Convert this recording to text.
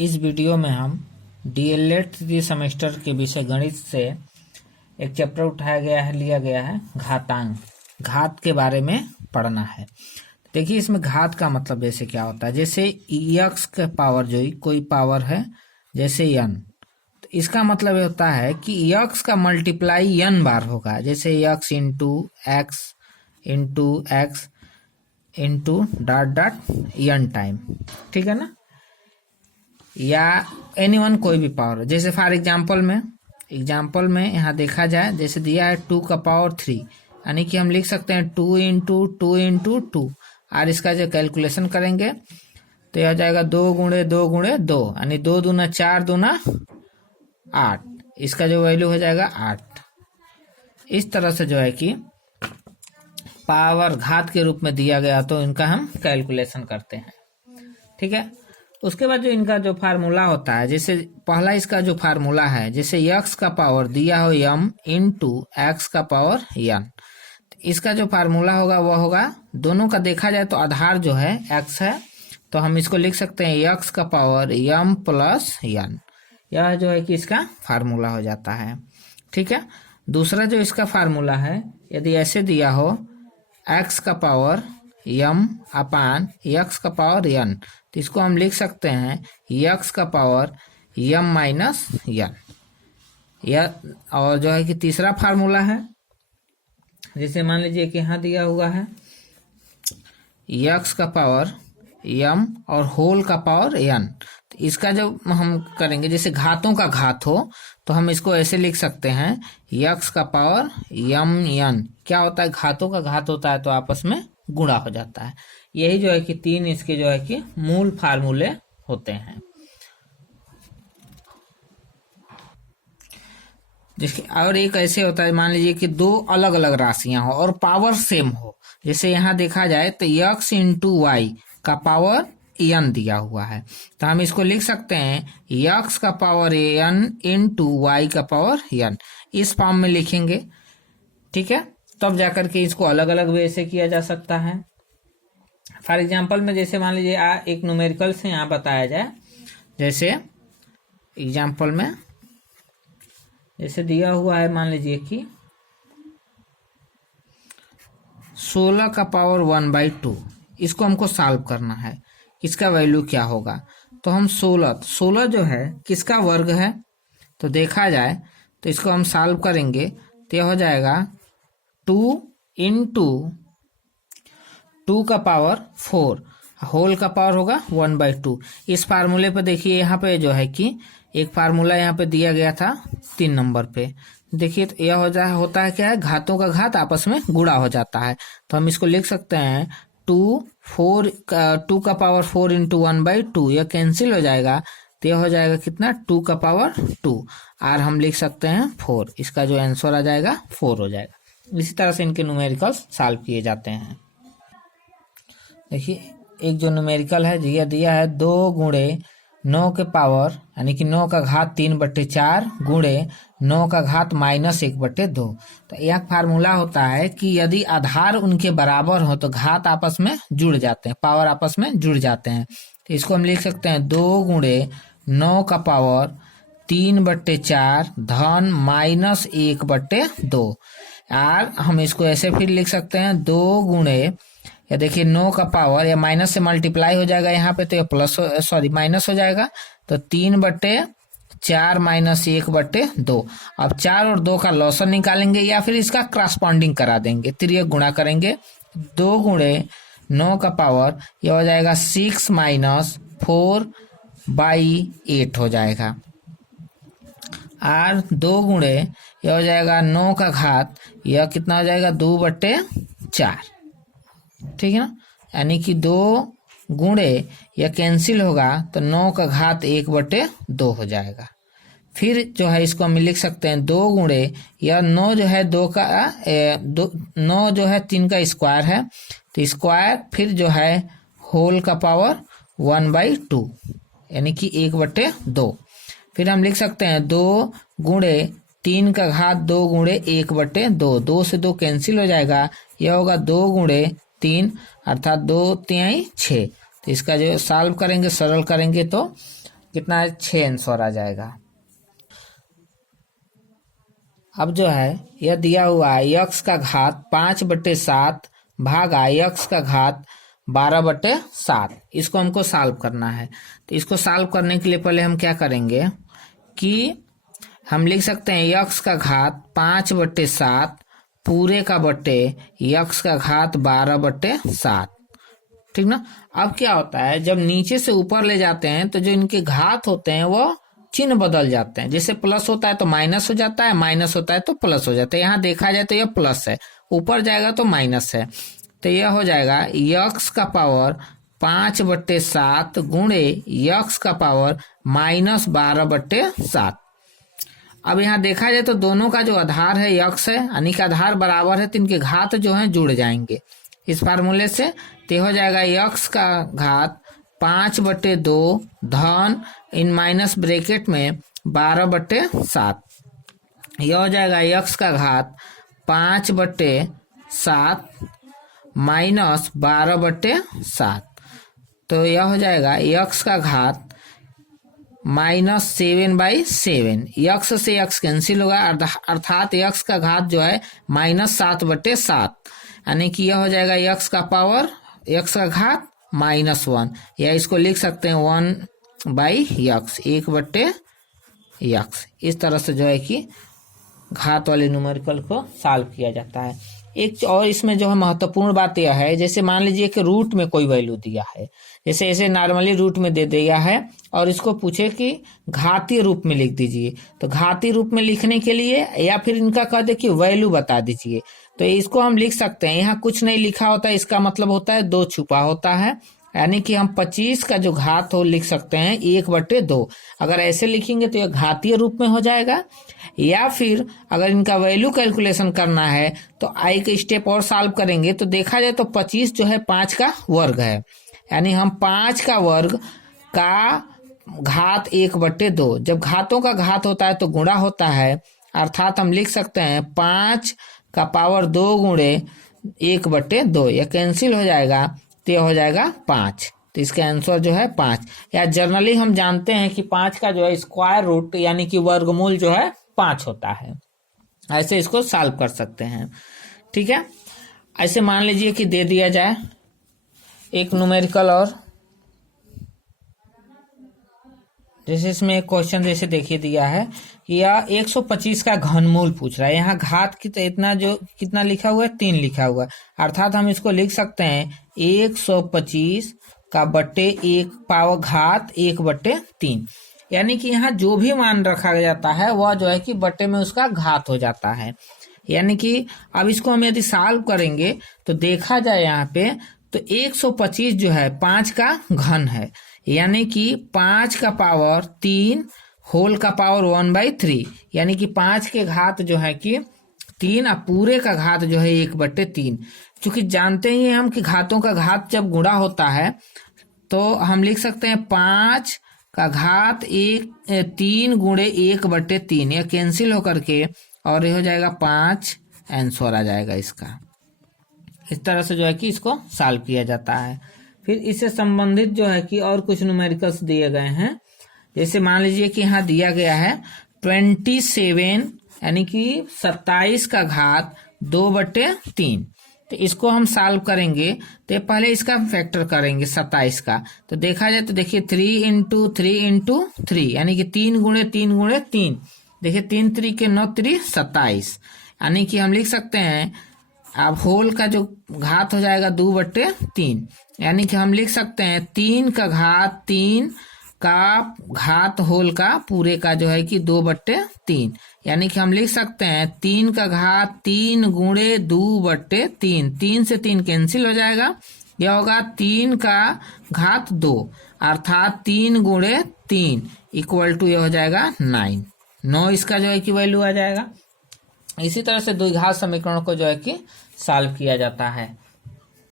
इस वीडियो में हम डीएलएड तृतीय सेमेस्टर के विषय गणित से एक चैप्टर लिया गया है घातांक। घात के बारे में पढ़ना है। देखिए इसमें घात का मतलब जैसे क्या होता है, जैसे एक्स का पावर जो कोई पावर है जैसे n, तो इसका मतलब ये होता है कि एक्स का मल्टीप्लाई n बार होगा। जैसे x into x into dot n time, ठीक है ना। या एनीवन कोई भी पावर, जैसे फॉर एग्जांपल में यहाँ देखा जाए, जैसे दिया है 2 का पावर 3, यानी कि हम लिख सकते हैं 2 इंटू 2 इंटू 2। और इसका जो कैलकुलेशन करेंगे तो यह हो जाएगा 2 गुणे 2 गुणे 2, यानी 2 दूना 4 दूना 8। इसका जो वैल्यू हो जाएगा 8। इस तरह से जो है कि पावर घात के रूप में दिया गया तो इनका हम कैलकुलेशन करते हैं, ठीक है। उसके बाद जो इनका जो फार्मूला होता है, जैसे पहला इसका जो फार्मूला है, जैसे x का पावर दिया हो m इंटू एक्स का पावर n, इसका जो फार्मूला होगा वो होगा, दोनों का देखा जाए तो आधार जो है x है, तो हम इसको लिख सकते हैं x का पावर m प्लस n। यह जो है कि इसका फार्मूला हो जाता है, ठीक है। दूसरा जो इसका फार्मूला है, यदि ऐसे दिया हो x का पावर m अपान x का पावर n, तो इसको हम लिख सकते हैं x का पावर m माइनस n। या और जो है कि तीसरा फार्मूला है, जैसे मान लीजिए कि यहाँ दिया हुआ है x का पावर m और होल का पावर n, तो इसका जो हम करेंगे, जैसे घातों का घात हो तो हम इसको ऐसे लिख सकते हैं x का पावर m n। क्या होता है, घातों का घात होता है तो आपस में गुणा हो जाता है। यही जो है कि तीन इसके जो है कि मूल फार्मूले होते हैं। जिसके और एक ऐसे होता है, मान लीजिए कि दो अलग अलग राशियां हो और पावर सेम हो। जैसे यहाँ देखा जाए तो x इंटू वाई का पावर n दिया हुआ है, तो हम इसको लिख सकते हैं x का पावर n इंटू वाई का पावर n। इस फॉर्म में लिखेंगे, ठीक है। तब जाकर के इसको अलग अलग वे से किया जा सकता है। फॉर एग्जाम्पल में जैसे मान लीजिए एक न्यूमेरिकल से यहाँ बताया जाए, जैसे एग्जाम्पल में जैसे दिया हुआ है, मान लीजिए कि 16 का पावर 1/2, इसको हमको सॉल्व करना है। इसका वैल्यू क्या होगा, तो हम 16 जो है किसका वर्ग है, तो देखा जाए तो इसको हम सॉल्व करेंगे तो यह हो जाएगा 2 इंटू 2 का पावर 4, होल का पावर होगा 1/2। इस फार्मूले पे देखिए, यहाँ पे जो है कि एक फार्मूला यहाँ पे दिया गया था 3 नंबर पे, देखिए तो यह होता है क्या है, घातों का घात आपस में गुणा हो जाता है। तो हम इसको लिख सकते हैं 2 का पावर 4 इंटू 1/2, यह कैंसिल हो जाएगा तो यह हो जाएगा कितना, 2 का पावर 2, और हम लिख सकते हैं 4। इसका जो आंसर आ जाएगा 4 हो जाएगा। इसी तरह से इनके न्यूमेरिकल्स सॉल्व किए जाते हैं। देखिए एक जो न्यूमेरिकल है दिया है 2 गुणे 9 के पावर, यानी कि 9 का घात 3/4 गुणे 9 का घात -1/2। तो यह फार्मूला होता है कि यदि आधार उनके बराबर हो तो घात आपस में जुड़ जाते हैं, पावर आपस में जुड़ जाते हैं। तो इसको हम लिख सकते हैं 2 गुणे 9 का पावर 3/4 धन -1/2। और हम इसको ऐसे फिर लिख सकते हैं 2 गुणे, या देखिए 9 का पावर, या माइनस से मल्टीप्लाई हो जाएगा यहाँ पे, तो ये माइनस हो जाएगा, तो 3/4 माइनस 1/2। अब 4 और 2 का लॉसन निकालेंगे या फिर इसका क्रॉसपॉन्डिंग करा देंगे, तिर्यक गुणा करेंगे। 2 गुणे 9 का पावर यह हो जाएगा 6 माइनस 4/8 हो जाएगा, और 2 गुणे यह हो जाएगा 9 का घात, यह कितना हो जाएगा 2/4, ठीक है ना। यानी कि 2 गुणे यह कैंसिल होगा तो 9 का घात 1/2 हो जाएगा। फिर जो है इसको हम लिख सकते हैं 2 गुणे, यह 9 जो है 9 जो है 3 का स्क्वायर है, तो स्क्वायर फिर जो है होल का पावर 1/2, यानी कि 1/2। फिर हम लिख सकते हैं 2 गुणे 3 का घात 2 गुणे 1/2, 2 से 2 कैंसिल हो जाएगा, यह होगा 2 गुणे 3 अर्थात 2 3 6। तो इसका जो सॉल्व करेंगे, सरल करेंगे तो कितना है 6 आंसर आ जाएगा। अब जो है यह दिया हुआ है x का घात 5/7 भागा x का घात 12/7। इसको हमको सॉल्व करना है। तो इसको सॉल्व करने के लिए पहले हम क्या करेंगे कि हम लिख सकते हैं x का घात 5/7 पूरे का बटे x का घात 12/7। ठीक ना। अब क्या होता है जब नीचे से ऊपर ले जाते हैं तो जो इनके घात होते हैं वो चिन्ह बदल जाते हैं। जैसे प्लस होता है तो माइनस हो जाता है, माइनस होता है तो प्लस हो जाता है। यहाँ देखा जाए तो यह प्लस है, ऊपर जाएगा तो माइनस है। तो यह हो जाएगा x का पावर 5/7 गुणे x का पावर -12/7। अब यहाँ देखा जाए तो दोनों का जो आधार है x है, यानी कि आधार बराबर है तो इनके घात जो है जुड़ जाएंगे इस फार्मूले से। तो हो जाएगा x का घात 5/2 धन इन माइनस ब्रैकेट में 12/7। यह हो जाएगा x का घात 5/7 माइनस 12/7। तो यह हो जाएगा x का घात -7/7। x से x कैंसिल होगा अर्थात x का घात जो है -7/7, यानी कि यह हो जाएगा x का पावर x का घात -1, या इसको लिख सकते हैं 1/x 1/x। इस तरह से जो है कि घात वाले न्यूमेरिकल को सॉल्व किया जाता है। एक और इसमें जो है महत्वपूर्ण बात यह है, जैसे मान लीजिए कि रूट में कोई वैल्यू दिया है, जैसे ऐसे नॉर्मली रूट में दे दिया है और इसको पूछे कि घातीय रूप में लिख दीजिए, तो घातीय रूप में लिखने के लिए या फिर इनका कह दे कि वैल्यू बता दीजिए, तो इसको हम लिख सकते हैं। यहाँ कुछ नहीं लिखा होता है, इसका मतलब होता है 2 छुपा होता है, यानी कि हम 25 का जो घात हो लिख सकते हैं 1/2। अगर ऐसे लिखेंगे तो यह घातीय रूप में हो जाएगा। या फिर अगर इनका वैल्यू कैलकुलेशन करना है तो एक स्टेप और सॉल्व करेंगे तो देखा जाए तो 25 जो है 5 का वर्ग है, यानी हम 5 का वर्ग का घात 1/2। जब घातों का घात होता है तो गुणा होता है, अर्थात हम लिख सकते हैं 5 का पावर 2 गुणे 1/2। यह कैंसिल हो जाएगा तो यह हो जाएगा 5। तो इसका आंसर जो है 5, या जनरली हम जानते हैं कि 5 का जो है स्क्वायर रूट यानी कि वर्गमूल जो है 5 होता है। ऐसे इसको सॉल्व कर सकते हैं। ठीक है, ऐसे मान लीजिए कि दे दिया जाए एक न्यूमेरिकल और, जैसे इसमें एक क्वेश्चन जैसे देखिए दिया है कि यह 125 का घनमूल पूछ रहा है। यहाँ घात की तो इतना जो कितना लिखा हुआ है 3 लिखा हुआ है, अर्थात हम इसको लिख सकते हैं 125 का बटे 1 पावर घात 1/3, यानी कि यहाँ जो भी मान रखा जाता है वह जो है कि बटे में उसका घात हो जाता है। यानी कि अब इसको हम यदि सॉल्व करेंगे तो देखा जाए यहाँ पे तो 125 जो है 5 का घन है, यानी कि 5 का पावर 3 होल का पावर 1/3, यानी कि 5 के घात जो है कि 3 और पूरे का घात जो है 1/3। चूंकि जानते ही हम कि घातों का घात जब गुणा होता है तो हम लिख सकते हैं 5 का घात 3 गुणे 1/3, यह कैंसिल होकर के और ये हो जाएगा 5 आंसर आ जाएगा इसका। इस तरह से जो है कि इसको सॉल्व किया जाता है। फिर इससे संबंधित जो है कि और कुछ न्यूमेरिकल्स दिए गए हैं, जैसे मान लीजिए कि यहाँ दिया गया है 27 यानी कि 27 का घात 2/3। तो इसको हम सॉल्व करेंगे तो पहले इसका फैक्टर करेंगे 27 का, तो देखा जाए तो देखिए 3 × 3 × 3 यानी कि 3 गुणे 3 गुणे 3, देखिए 3 3 के 9 3 27, यानी कि हम लिख सकते हैं अब होल का जो घात हो जाएगा 2/3, यानी कि हम लिख सकते हैं 3 का घात 3 का घात होल का पूरे का जो है कि 2/3, यानी कि हम लिख सकते हैं 3 का घात 3 गुणे 2/3, 3 से 3 कैंसिल हो जाएगा, यह होगा 3 का घात 2 अर्थात 3 गुणे 3 इक्वल टू यह हो जाएगा 9 इसका जो है कि वैल्यू आ जाएगा। इसी तरह से द्विघात समीकरण को जो है कि सॉल्व किया जाता है।